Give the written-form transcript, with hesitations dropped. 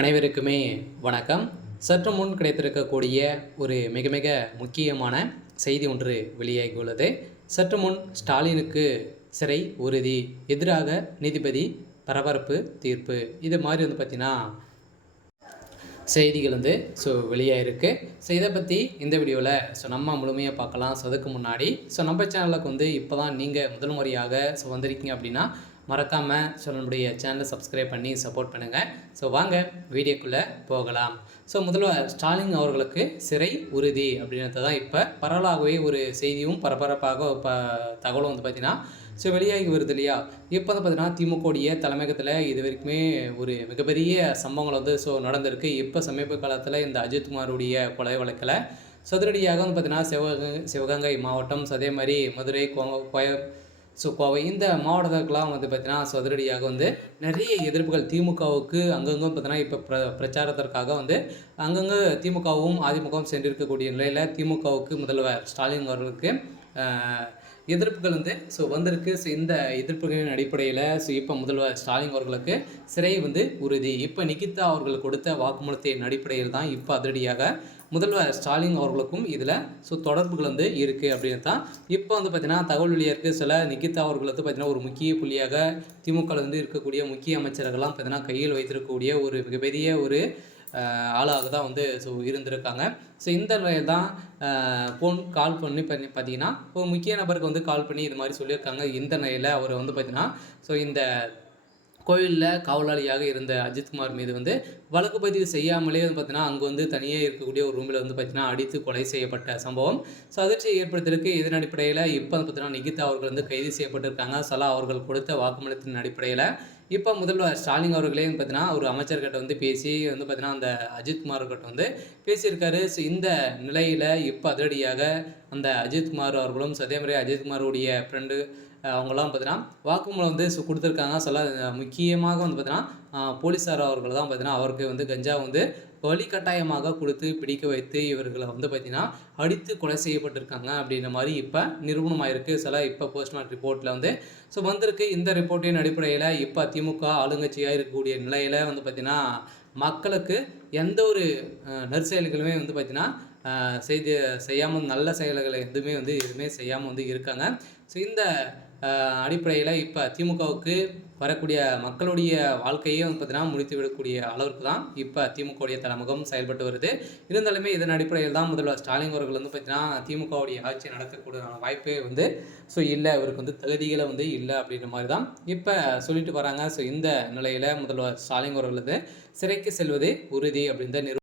அனைவருக்குமே வணக்கம். சற்று முன் கிடைத்திருக்கக்கூடிய ஒரு மிக மிக முக்கியமான செய்தி ஒன்று வெளியாகியுள்ளது. சற்று முன் ஸ்டாலினுக்கு சிறை உறுதி, எதிராக நீதிபதி பரபரப்பு தீர்ப்பு, இது மாதிரி பார்த்தீங்கன்னா செய்திகள் வெளியாகிருக்கு. இதை பற்றி இந்த வீடியோவில் நம்ம முழுமையாக பார்க்கலாம். அதுக்கு முன்னாடி நம்ம சேனலுக்கு இப்போ தான் நீங்கள் முதல் முறையாக வந்திருக்கீங்க அப்படின்னா மறக்காமல் நம்மளுடைய சேனலை சப்ஸ்கிரைப் பண்ணி சப்போர்ட் பண்ணுங்கள். வாங்க வீடியோக்குள்ளே போகலாம். முதல்வர் ஸ்டாலின் அவர்களுக்கு சிறை உறுதி அப்படின்றது தான் இப்போ பரவலாகவே ஒரு செய்தியும் பரபரப்பாக தகவலும் பார்த்திங்கன்னா வெளியாகி வருது இல்லையா. இப்போ பார்த்தீங்கன்னா திமுகவுடைய தலைமையகத்தில் இது வரைக்குமே ஒரு மிகப்பெரிய சம்பவங்கள் நடந்திருக்கு. இப்போ சமீப காலத்தில் இந்த அஜித்குமாருடைய கொலை வழக்கில் சதுரடியாக பார்த்தீங்கன்னா சிவகங்கை மாவட்டம், அதே மாதிரி மதுரை, கோவை இந்த மாவட்டத்துக்கெல்லாம் பார்த்தீங்கன்னா சதுரடியாக நிறைய எதிர்ப்புகள் திமுகவுக்கு அங்கங்கே பார்த்தீங்கன்னா இப்போ பிரச்சாரத்திற்காக அங்கங்கே திமுகவும் அதிமுகவும் சென்றிருக்கக்கூடிய நிலையில் திமுகவுக்கு முதல்வர் ஸ்டாலின் அவர்களுக்கு எதிர்ப்புகள் வந்திருக்கு. இந்த எதிர்ப்புகளின் அடிப்படையில் இப்போ முதல்வர் ஸ்டாலின் அவர்களுக்கு சிறை உறுதி. இப்போ நிகிதா அவர்கள் கொடுத்த வாக்குமூலத்தின் அடிப்படையில் தான் இப்போ அதிரடியாக முதல்வர் ஸ்டாலின் அவர்களுக்கும் இதில் தொடர்புகள் இருக்குது அப்படின்னு தான் இப்போ பார்த்தீங்கன்னா தகவல் வெளியாக சில நிகிதா அவர்கள் பார்த்தீங்கன்னா ஒரு முக்கிய புள்ளியாக திமுக இருக்கக்கூடிய முக்கிய அமைச்சர்கள்லாம் பார்த்தீங்கன்னா கையில் வைத்திருக்கக்கூடிய ஒரு மிகப்பெரிய ஒரு ஆளாக தான் இருந்திருக்காங்க. இந்த நிலையில் தான் ஃபோன் கால் பண்ணி பார்த்தீங்கன்னா ஒரு முக்கிய நபருக்கு கால் பண்ணி இது மாதிரி சொல்லியிருக்காங்க. இந்த நிலையில் அவர் பார்த்தீங்கன்னா இந்த கோயிலில் காவலாளியாக இருந்த அஜித்குமார் மீது வழக்கு பதிவு செய்யாமலே பார்த்தீங்கன்னா அங்கே தனியாக இருக்கக்கூடிய ஒரு ரூமில் பார்த்தீங்கன்னா அடித்து கொலை செய்யப்பட்ட சம்பவம் அதிர்ச்சியை ஏற்படுத்தியிருக்கு. இதன் அடிப்படையில் இப்போ பார்த்தீங்கன்னா நிகிதா அவர்கள் கைது செய்யப்பட்டிருக்காங்க. சலா அவர்கள் கொடுத்த வாக்குமூலத்தின் அடிப்படையில் இப்போ முதல்வர் ஸ்டாலின் அவர்களே பார்த்தீங்கன்னா ஒரு அமைச்சர்கிட்ட பேசி பார்த்தீங்கன்னா அந்த அஜித்குமார் கிட்ட பேசியிருக்காரு. இந்த நிலையில் இப்போ அதிரடியாக அந்த அஜித்குமார் அவர்களும் அதே மாதிரி அஜித்குமாருடைய ஃப்ரெண்டு அவங்களாம் பார்த்தீங்கன்னா வாக்குமூலம் கொடுத்துருக்காங்க. சில முக்கியமாக பார்த்தீங்கன்னா போலீஸார் அவர்கள் தான் பார்த்தீங்கன்னா அவருக்கு கஞ்சா வலிக்கட்டாயமாக கொடுத்து பிடிக்க வைத்து இவர்களை பார்த்தீங்கன்னா அடித்து கொலை செய்யப்பட்டிருக்காங்க அப்படின்ற மாதிரி இப்போ நிரூபணமாயிருக்கு. சில இப்போ போஸ்ட்மார்ட்டம் ரிப்போர்ட்டில் வந்திருக்கு. இந்த ரிப்போர்ட்டின் அடிப்படையில் இப்போ திமுக ஆளுங்கட்சியாக இருக்கக்கூடிய நிலையில் பார்த்தீங்கன்னா மக்களுக்கு எந்த ஒரு நற்செயல்களுமே பார்த்தீங்கன்னா செய்யாமல் நல்ல செயல்களை எதுவுமே செய்யாமல் இருக்காங்க. இந்த அடிப்படையில் இப்போ திமுகவுக்கு வரக்கூடிய மக்களுடைய வாழ்க்கையே பார்த்தீங்கன்னா முடித்து விடக்கூடிய அளவுக்கு தான் இப்போ திமுகவுடைய தலைமுகம் செயல்பட்டு வருது. இருந்தாலுமே இதன் அடிப்படையில் தான் முதல்வர் ஸ்டாலின் அவர்கள் பார்த்தீங்கன்னா திமுகவுடைய ஆட்சியை நடத்தக்கூடிய வாய்ப்பே இல்லை, இவருக்கு தகுதிகளை இல்லை அப்படின்ற மாதிரி தான் இப்போ சொல்லிட்டு வராங்க. இந்த நிலையில் முதல்வர் ஸ்டாலின் அவர்கள் சிறைக்கு செல்வது உறுதி அப்படின்னு தான்